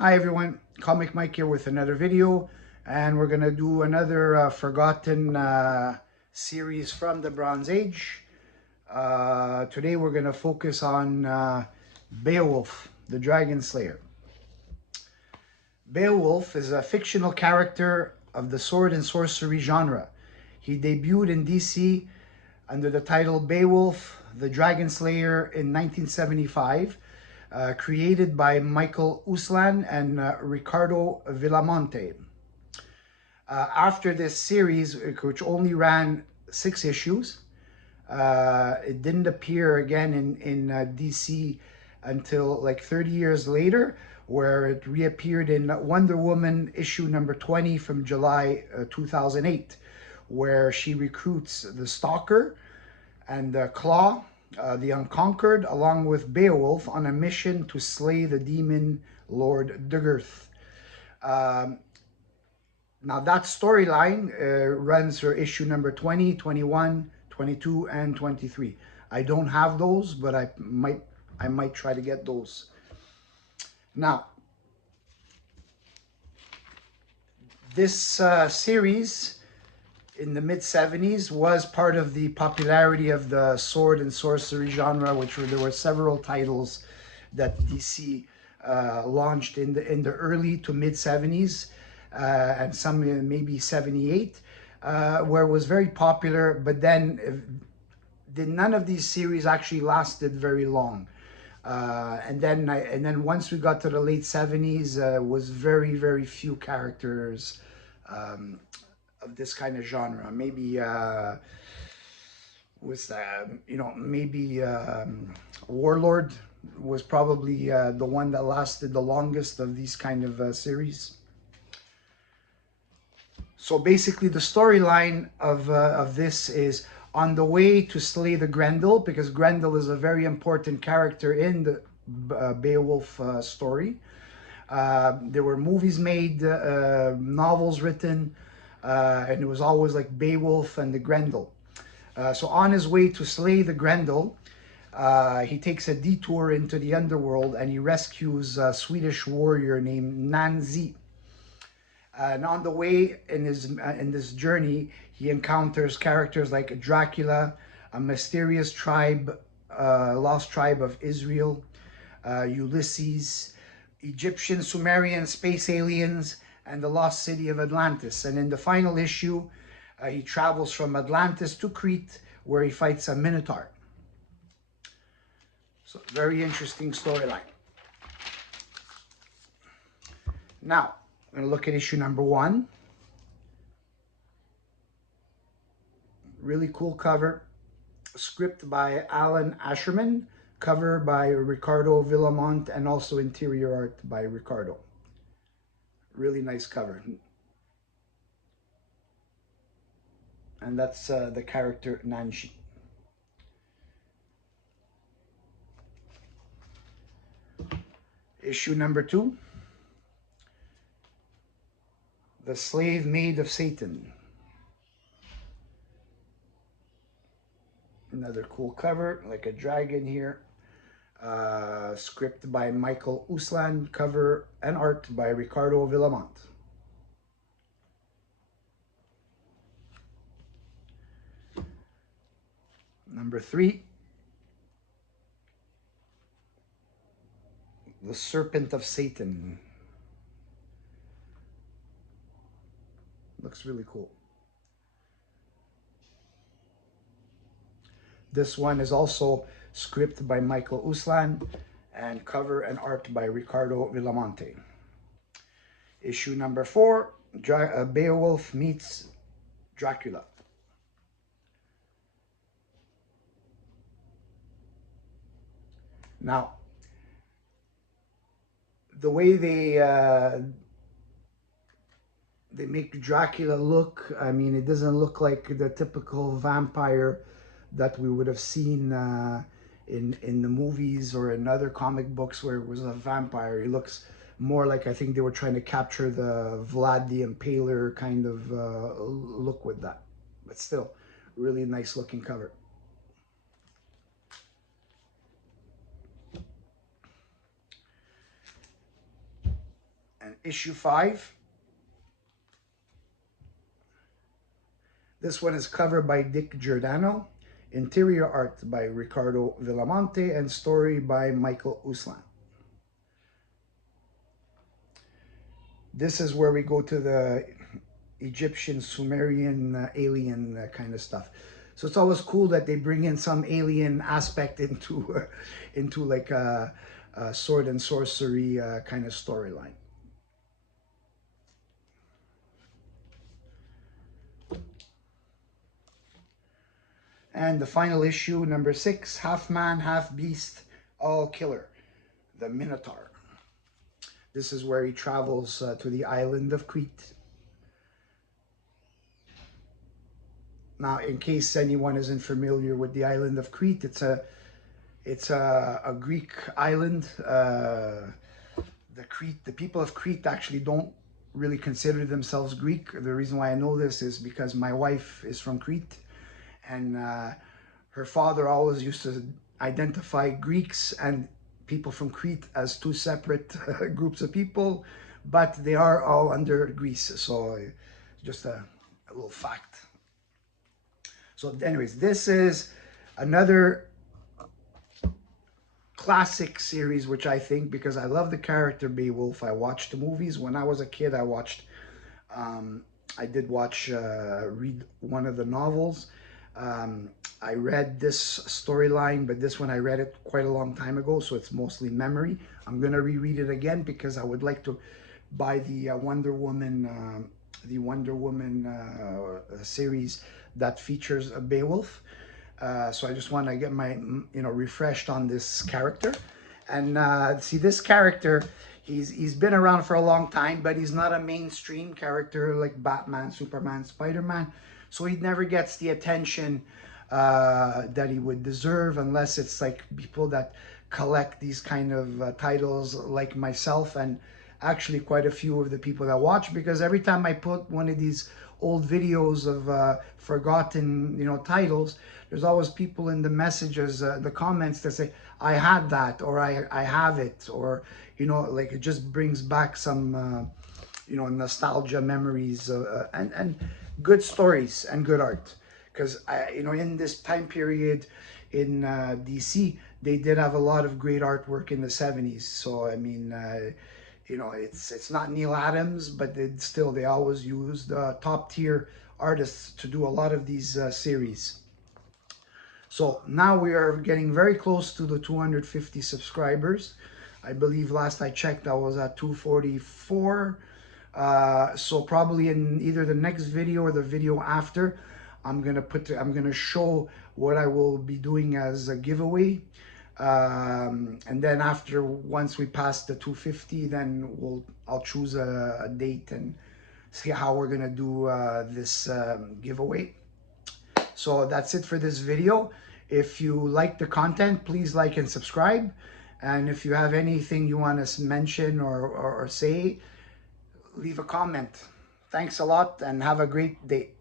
Hi everyone, Comic Mike here with another video, and we're gonna do another forgotten series from the Bronze Age. Today we're gonna focus on Beowulf, the Dragon Slayer. Beowulf is a fictional character of the sword and sorcery genre. He debuted in DC under the title Beowulf, the Dragon Slayer in 1975, created by Michael Uslan and Ricardo Villamonte. After this series, which only ran 6 issues, it didn't appear again in DC until like 30 years later, where it reappeared in Wonder Woman issue number 20 from July 2008, where she recruits the Stalker and Claw, the Unconquered, along with Beowulf on a mission to slay the demon Lord Dugirth. Now that storyline runs for issue number 20, 21, 22, and 23. I don't have those, but I might try to get those. Now, this series in the mid-70s was part of the popularity of the sword and sorcery genre, there were several titles that DC launched in the early to mid-70s, and some in maybe 78, where it was very popular, but then none of these series actually lasted very long. And then once we got to the late 70s, was very few characters of this kind of genre. Maybe maybe Warlord was probably the one that lasted the longest of these kind of series. So basically the storyline of this is on the way to slay the Grendel, because Grendel is a very important character in the Beowulf story. There were movies made, novels written, and it was always like Beowulf and the Grendel. So on his way to slay the Grendel, he takes a detour into the underworld and he rescues a Swedish warrior named Nanzi. And on the way in this journey, he encounters characters like Dracula, a mysterious tribe, lost tribe of Israel, Ulysses, Egyptian, Sumerian, space aliens, and the lost city of Atlantis. And in the final issue, he travels from Atlantis to Crete, where he fights a Minotaur. So very interesting storyline. Now, I'm going to look at issue number 1. Really cool cover. Script by Alan Asherman. Cover by Ricardo Villamont, and also interior art by Ricardo. Really nice cover. And that's the character Nanshi. Issue number 2. The Slave Maid of Satan. Another cool cover, like a dragon here. Script by Michael Uslan, cover and art by Ricardo Villamont. Number 3. The Serpent of Satan. Looks really cool. This one is also script by Michael Uslan and cover and art by Ricardo Villamonte. Issue number 4, Beowulf meets Dracula. Now, the way they make Dracula look, I mean, it doesn't look like the typical vampire that we would have seen in the movies or in other comic books where it was a vampire. He looks more like, I think they were trying to capture the Vlad the Impaler kind of look with that. But still, really nice looking cover. And issue 5. This one is covered by Dick Giordano, interior art by Ricardo Villamonte, and story by Michael Uslan. This is where we go to the Egyptian, Sumerian, alien kind of stuff. So it's always cool that they bring in some alien aspect into into like a sword and sorcery kind of storyline. And the final issue, number 6, half man, half beast, all killer, the Minotaur. This is where he travels to the island of Crete. Now, in case anyone isn't familiar with the island of Crete, it's a Greek island. The people of Crete actually don't really consider themselves Greek. The reason why I know this is because my wife is from Crete, and her father always used to identify Greeks and people from Crete as two separate groups of people, but they are all under Greece. So just a little fact. So anyways, this is another classic series, which I think, because I love the character Beowulf. I watched the movies when I was a kid. I did read one of the novels. I read this storyline, but this one I read it quite a long time ago, so it's mostly memory. I'm gonna reread it again because I would like to buy the Wonder Woman series that features Beowulf. So I just want to get my refreshed on this character, and see this character. He's been around for a long time, but he's not a mainstream character like Batman, Superman, Spider-Man. So he never gets the attention that he would deserve, unless it's like people that collect these kind of titles, like myself, and actually quite a few of the people that watch. Because every time I put one of these old videos of forgotten titles, there's always people in the messages, the comments, that say, I had that, or I have it, or like it just brings back some nostalgia memories, and good stories and good art. Because in this time period in DC, they did have a lot of great artwork in the 70s. So I mean, it's not Neil Adams, but they always used top tier artists to do a lot of these series. So now we are getting very close to the 250 subscribers. I believe last I checked I was at 244. So probably in either the next video or the video after, I'm gonna show what I will be doing as a giveaway. And then once we pass the 250, then I'll choose a date and see how we're gonna do this giveaway. So that's it for this video. If you like the content, please like and subscribe. And if you have anything you want to mention or say, leave a comment. Thanks a lot and have a great day.